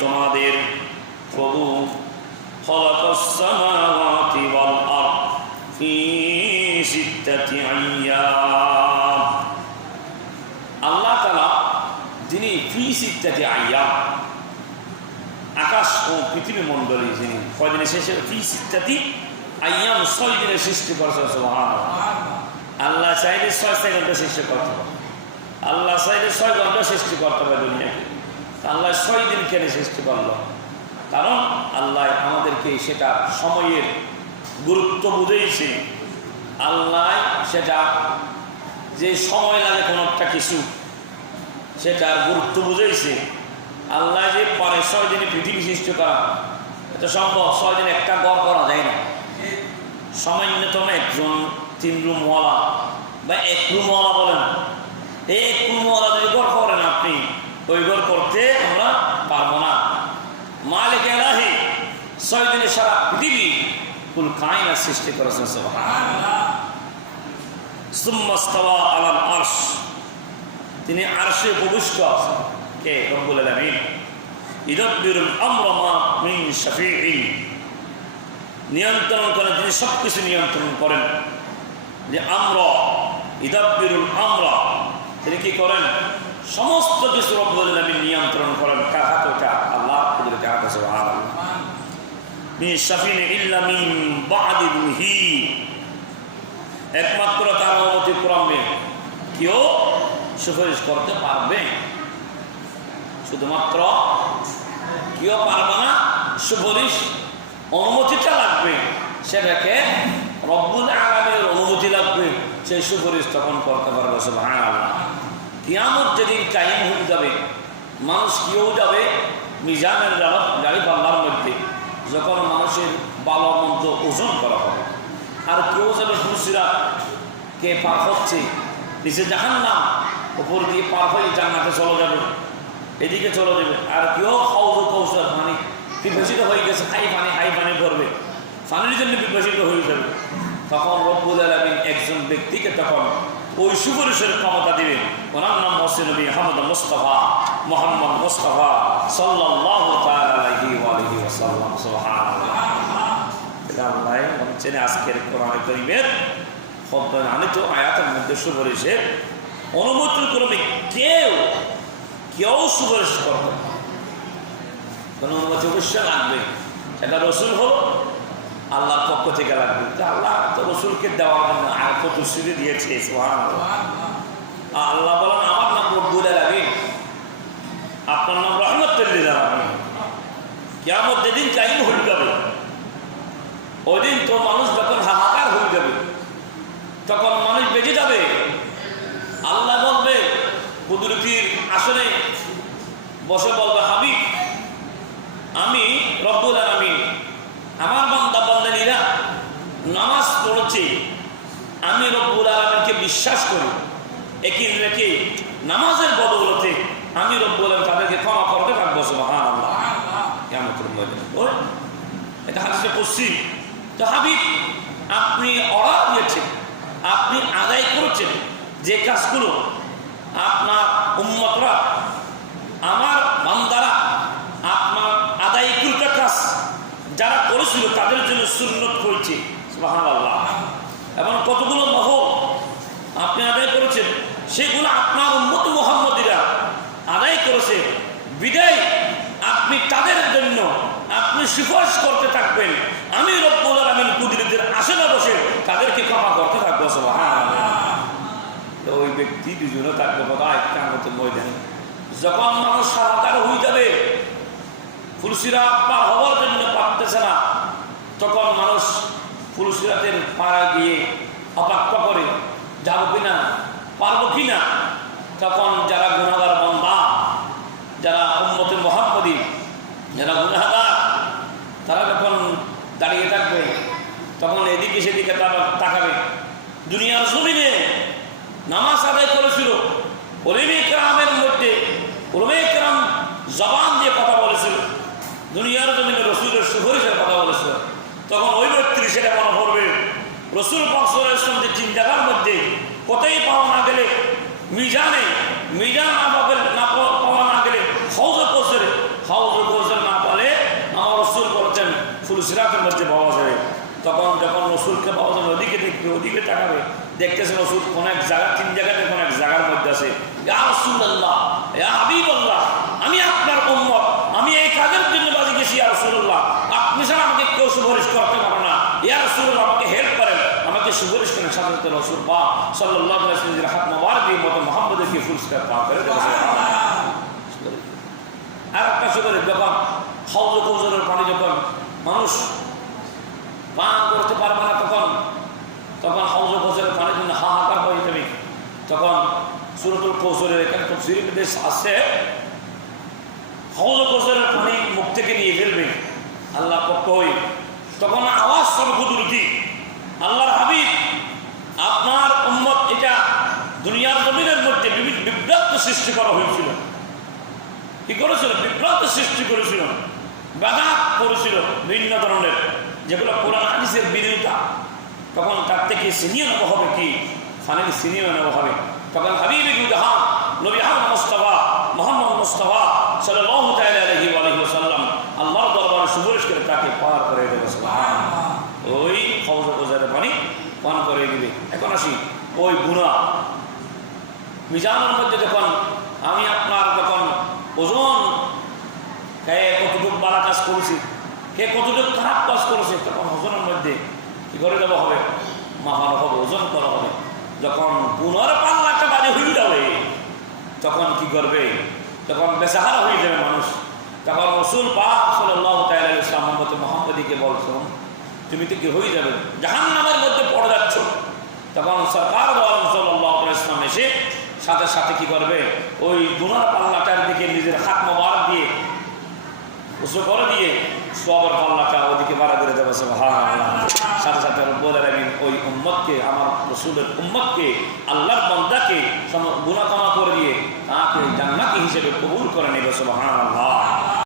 তোমাদের প্রভু আল্লাহ যিনি আকাশ ও পৃথিবী যিনি ফি আইয়াম ছয় দিনে সৃষ্টি করছে আল্লাহ চাইলে ছয় সেকেন্ডে সৃষ্টি করতে পারে। আল্লাহ চাইলে ছয় ঘণ্টা সৃষ্টি করতে পারে দুনিয়াকে। আল্লাহ ছয় দিন কেন সৃষ্টি করল। কারণ আল্লাহ আমাদেরকে সেটা সময়ের গুরুত্ব বুঝেইছে। আল্লাহ সেটা যে সময় লাগে কোনো একটা কিছু, সেটার গুরুত্ব বুঝেইছে। আল্লাহ যে পরে ছয় দিনে পৃথিবী সৃষ্টি করা এটা সম্ভব? ছয় দিনে একটা গড় করা যায় না। সামান্যতম একজন তিন রুমওয়ালা বা এক রুমওয়ালা বলেন। এই এক রুমওয়ালা যদি গড় করেন আপনি ওই গড় করতে আমরা পারব না। মালিক এলাহি ছয় দিনে সারা পৃথিবী কুল কায়না সৃষ্টি করেছেন সুম্মাস্তাওয়া আলাল আরশ, তিনি আরশে উপবিষ্ট আছেন। কে? রব্বুল আলামিন। ইদাব্বিরুল আমরা মা মিন শাফিঈ নিয়ন্ত্রণ করেন, তিনি সব কিছু নিয়ন্ত্রণ করেন। যে আমরা, ইদাব্বিরুল আমরা, তিনি কি করেন? সমস্ত কিছু রব্বুল নিয়ন্ত্রণ করেন। কার হাতে আল্লাহ কুদরতে হাতে? সুবহানাল্লাহ। শাফিন ইল্লা বাদি বিহি। একমাত্র তার অনুমতি ক্রমে কেউ সুপারিশ করতে পারবে? শুধুমাত্র কেউ পারবে না, সুপারিশ অনুমতিটা লাগবে। সেটাকে রব্বুল আলমের অনুমতি লাগবে। সেই সুপারিশ তখন করতে পারবে সুবাহ কিয়ামত যেদিন কাহিম হয়ে যাবে, মানুষ কেউ যাবে, মিজানের গাড়ি পাল্লার মধ্যে, যখন মানুষের বালো মন্ত্র ওজন করা হবে। আর কেউ যাবে খুশিরা কে পার হচ্ছে, নিচে জাহান না উপর দিয়ে পার হয়ে জান্নাতে চলে যাবে, এদিকে চলে যাবে। আর কেউ খাওয়া কৌশল পানি বিভাজিত হয়ে গেছে, হাই পানি হাই পানি করবে পানির জন্য বিভাজিত হয়ে যাবে। তখন রব্বুল আলমিন একজন ব্যক্তিকে তখন ওই সুপুরুষের ক্ষমতা দিবেন। ওনার নাম হোসেন নবী আহমদ মুস্তফা মোহাম্মদ মুস্তফা সাল্লাহ আল্লাহ বলছেন আজকের কোরআন করিমের আনিত আয়াতের মধ্যে সুপারিশের অনুমতি ক্রমে কেউ কেউ সুপারিশ করবে কোন অনুমতি অবশ্যই লাগবে। সেটা রসুল হোক আল্লাহর পক্ষ থেকে লাগবে। আল্লাহ তো রসুলকে দেওয়ার জন্য আর প্রতিশ্রুতি দিয়েছে আল্লাহ বলেন, আমার নাম রব্বুল আলমিন। আপনার নাম রহমতুল্লিল কেমন যেদিন কাহিম হয়ে যাবে, ওই দিন তো মানুষ যখন হাহাকার হয়ে যাবে, তখন মানুষ বেঁচে যাবে। আল্লাহ বলবে, কুদরতির আসনে বসে বলবে, হাবিব, আমি রব্বুল আমি আমার পড়ছে। আমি রব্বুল আলমীকে বিশ্বাস করি। একই রেখে নামাজের বদৌলতে আমি রব্বুল আলম তাদেরকে ক্ষমা করতে থাকব আপনি অর্ডার দিয়েছেন, আপনি আদায় করেছেন যে কাজগুলো আপনার উম্মতরা, আমার বান্দারা, আপনার আদায়কৃত কাজ যারা করেছিল তাদের জন্য সুন্নত করেছে। এবং কতগুলো মহ আপনি আদায় করেছেন, সেগুলো আপনার উন্মত মোহাম্মদীরা আদায় করেছে। বিদায় আপনি তাদের জন্য আপনি সুপারিশ করতে থাকবেন। আমি রব্বুল কুদিরদের আসনে বসে তাদেরকে ক্ষমা করতে থাকব ওই ব্যক্তি দুজনে থাকবে বোধহয় কামতে ময়দানে। যখন মানুষ সাহাকার হয়ে যাবে, ফুলসিরা পার হওয়ার জন্য পারতেছে না তখন মানুষ ফুলসিরাতের পাড়া গিয়ে অপেক্ষা করে, যাব কিনা, পারব কিনা? তখন যারা গুণাগার বন্ধা যারা উন্মতে মোহাম্মদী, যারা গুণাগার তারা যখন দাঁড়িয়ে থাকবে, তখন এদিকে সেদিকে তারা তাকাবে। দুনিয়ার জমিনে নামাজ আদায় করেছিল। ওলিমে কেরামের মধ্যে ওলমে কেরাম জবান দিয়ে কথা বলেছিল। দুনিয়ার জমিনে রসুলের সুপারিশের কথা বলেছিল। তখন ওই ব্যক্তি সেটা মনে রসুল বংশের চিন্তাকার মধ্যে কোথায় পাওয়া না গেলে, মিজানে, মিজান না পাবে না পাওয়া না গেলে হাউজ কোষের হাউজ কোষের না পালে আমার রসুল বলেছেন ফুলসিরাতের মধ্যে পাওয়া যাবে তখন যখন রসুলকে পাওয়া যাবে ওদিকে দেখবে, ওদিকে তাকাবে, দেখতেছে রসুল কোন এক জায়গা, তিন জায়গাতে কোনো এক জায়গার মধ্যে আছে। ইয়া রসুল আল্লাহ ইয়া হাবিব আল্লাহ আমি আপনার উম্মত, আমি এই কাজের জন্য বাজে গেছি, ইয়া রসুল্লাহ আপনি স্যার আমাকে কেউ সুপারিশ করতে পারো না। ইয়া রসুল আমাকে সুপারিশ করেন সাথে রসুল সাল্লাল্লাহু হাত মোবারক দিয়ে মতো মোহাম্মদকে পুরস্কার পা করে আর একটা কৌজলের পানি যখন মানুষ পান করতে পারবে না তখন তখন হাউজ কৌজলের পানির জন্য হাহাকার হয়ে যাবে তখন সুরতুল কৌশলের এখানে খুব সিরিজ আসছে হাউজ কৌশলের পানি মুখ থেকে নিয়ে ফেলবে, আল্লাহ পক্ষ হই তখন আওয়াজ সর্বদুরতি আল্লাহর হাবিব, আপনার উম্মত এটা দুনিয়ার জমিনের মধ্যে বিভিন্ন বিভ্রান্ত সৃষ্টি করা হয়েছিল। কি করেছিল? বিভ্রান্ত সৃষ্টি করেছিল। বাধা করেছিল ভিন্ন ধরনের, যেগুলো কোরআন হাদিসের বিরোধিতা। তখন তার থেকে সিনিয়র নেওয়া হবে কি? ফানির সিনিয়র নেওয়া হবে। তখন হাবিব জাহান নবী আহমদ মুস্তফা, মোহাম্মদ মুস্তফা আলাইহি ওয়া আলিহি ওয়াসাল্লাম আল্লাহর দরবারে সুপারিশ করে তাকে পার করে দেবে সুবহানাল্লাহ ওই খবর বোঝাতে পানি পান করে দিবে। এখন আসি, ওই গুণা মিজানের মধ্যে যখন আমি আপনার যখন ওজন কে কতটুকু বালা কাজ করেছি কে কতটুকু খারাপ কাজ করেছে, তখন ওজনের মধ্যে কি করে দেওয়া হবে? মাহানো হবে ওজন করা হবে। যখন পুনর পাল্লাটা বাজে হয়ে যাবে, তখন কি করবে? তখন বেসাহারা হয়ে যাবে মানুষ। তখন রসুল পাক সাল্লাহ তাইল ইসলাম মোহাম্মদ মোহাম্মদীকে বলছো তুমি তো কি হয়ে যাবে জাহান নামের মধ্যে পড়ে যাচ্ছ। তখন সরকার ইসলাম এসে সাথে সাথে কি করবে? ওই গুনার পাল্লাটার দিকে নিজের হাত মোবার দিয়ে, উঁচু করে দিয়ে সবার পাল্লাটা ওদিকে বাড়া করে দেবে সাথে সাথে বলে রাখবেন ওই উম্মতকে, আমার রসুলের উম্মতকে, আল্লাহর বন্দাকে গুণা ক্ষমা করে দিয়ে তাকে জান্নাতি হিসেবে কবুল করে নেবে, সুবহানাল্লাহ।